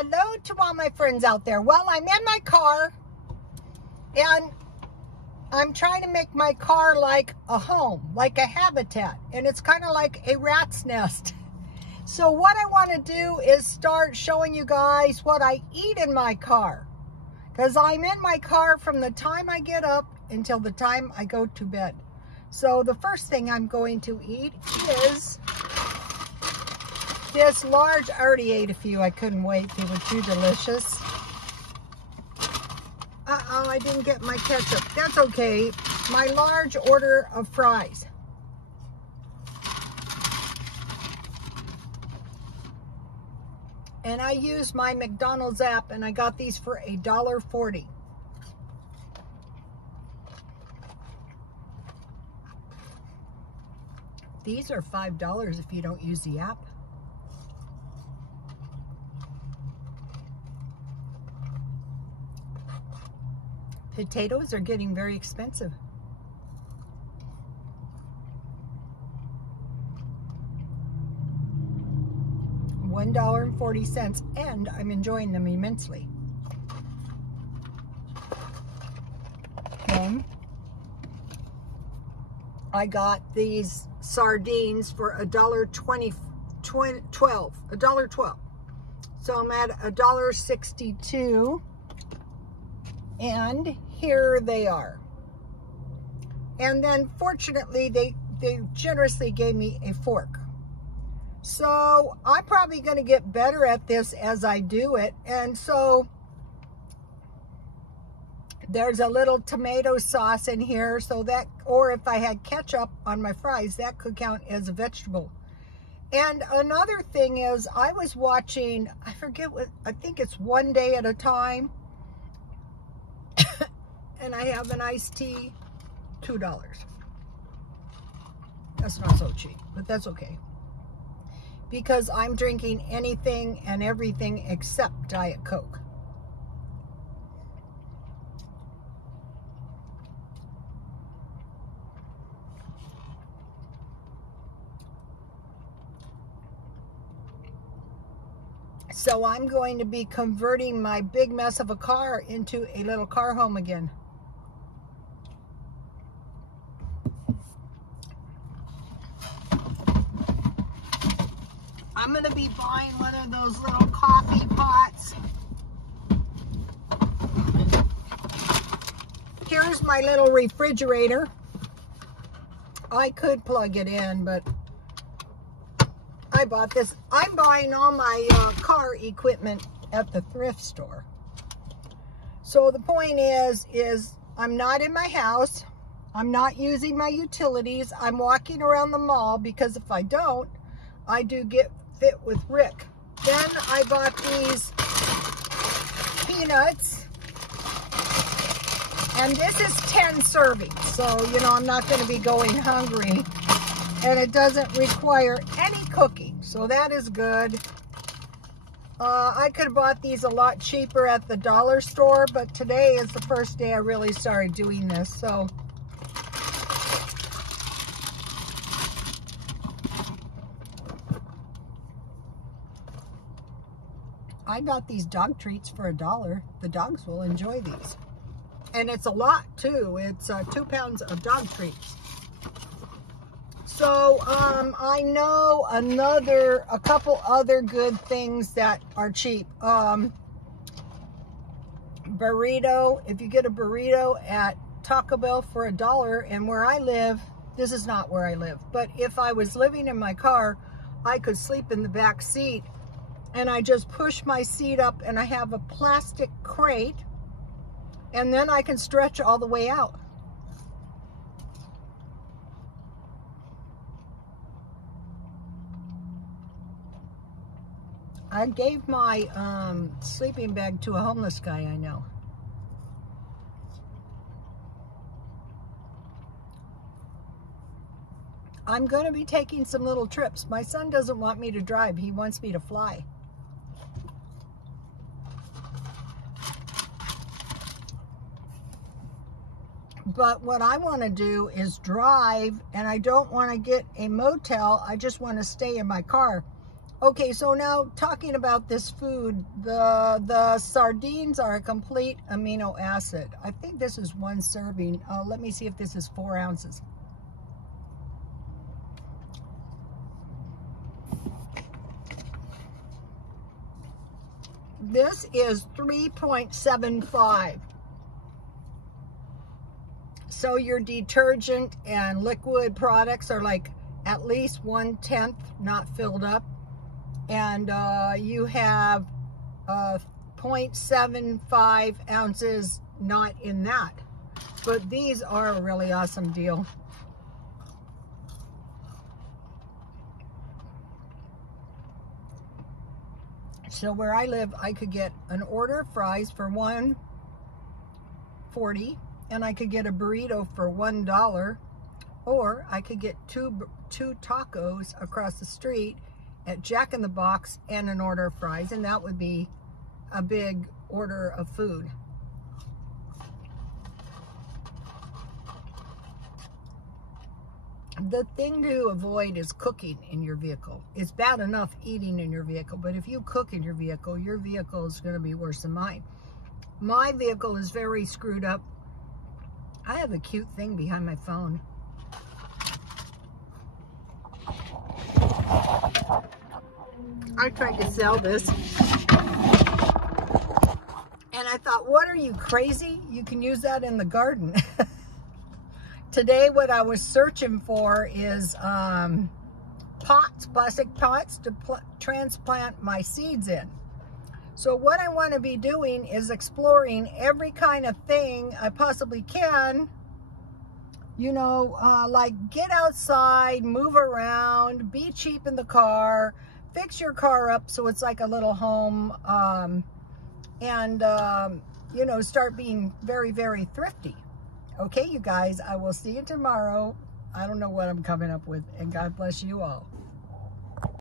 Hello to all my friends out there. Well, I'm in my car and I'm trying to make my car like a home, like a habitat, and it's kind of like a rat's nest. So what I want to do is start showing you guys what I eat in my car, because I'm in my car from the time I get up until the time I go to bed. So the first thing I'm going to eat is this large. I already ate a few. I couldn't wait. They were too delicious. I didn't get my ketchup. That's okay. My large order of fries. And I used my McDonald's app, and I got these for $1.40. These are $5 if you don't use the app. Potatoes are getting very expensive. $1.40, and I'm enjoying them immensely. Okay. I got these sardines for $1.12. So I'm at $1.62, and here they are. And then fortunately they generously gave me a fork. So I'm probably going to get better at this as I do it. And so there's a little tomato sauce in here, so that, or if I had ketchup on my fries, that could count as a vegetable. And another thing is, I was watching, I forget what, I think it's One Day at a Time. And I have an iced tea, $2. That's not so cheap, but that's okay, because I'm drinking anything and everything except Diet Coke. So I'm going to be converting my big mess of a car into a little car home again. I'm going to be buying one of those little coffee pots. Here's my little refrigerator. I could plug it in, but I bought this. I'm buying all my car equipment at the thrift store. So the point is I'm not in my house. I'm not using my utilities. I'm walking around the mall, because if I don't, I do get fit with Rick. Then I bought these peanuts, and this is 10 servings, so you know I'm not going to be going hungry, and it doesn't require any cooking, so that is good. I could have bought these a lot cheaper at the dollar store, but today is the first day I really started doing this, so I got these dog treats for $1. The dogs will enjoy these. And it's a lot too. It's 2 pounds of dog treats. So I know a couple other good things that are cheap. Burrito, if you get a burrito at Taco Bell for $1, and where I live, this is not where I live, but if I was living in my car, I could sleep in the back seat. And I just push my seat up, and I have a plastic crate, and then I can stretch all the way out. I gave my sleeping bag to a homeless guy I know. I'm going to be taking some little trips. My son doesn't want me to drive. He wants me to fly. But what I want to do is drive, and I don't want to get a motel. I just want to stay in my car. Okay, so now talking about this food, the sardines are a complete amino acid. I think this is 1 serving. Let me see if this is 4 ounces. This is 3.75. So your detergent and liquid products are like at least 1/10 not filled up. And you have 0.75 ounces not in that. But these are a really awesome deal. So where I live, I could get an order of fries for $1.40, and I could get a burrito for $1, or I could get two tacos across the street at Jack in the Box and an order of fries, and that would be a big order of food. The thing to avoid is cooking in your vehicle. It's bad enough eating in your vehicle, but if you cook in your vehicle is going to be worse than mine. My vehicle is very screwed up. I have a cute thing behind my phone. I tried to sell this, and I thought, what are you, crazy? You can use that in the garden. Today, what I was searching for is pots, plastic pots to transplant my seeds in. So what I want to be doing is exploring every kind of thing I possibly can. You know, like get outside, move around, be cheap in the car, fix your car up so it's like a little home, and, you know, start being very, very thrifty. Okay, you guys, I will see you tomorrow. I don't know what I'm coming up with, and God bless you all.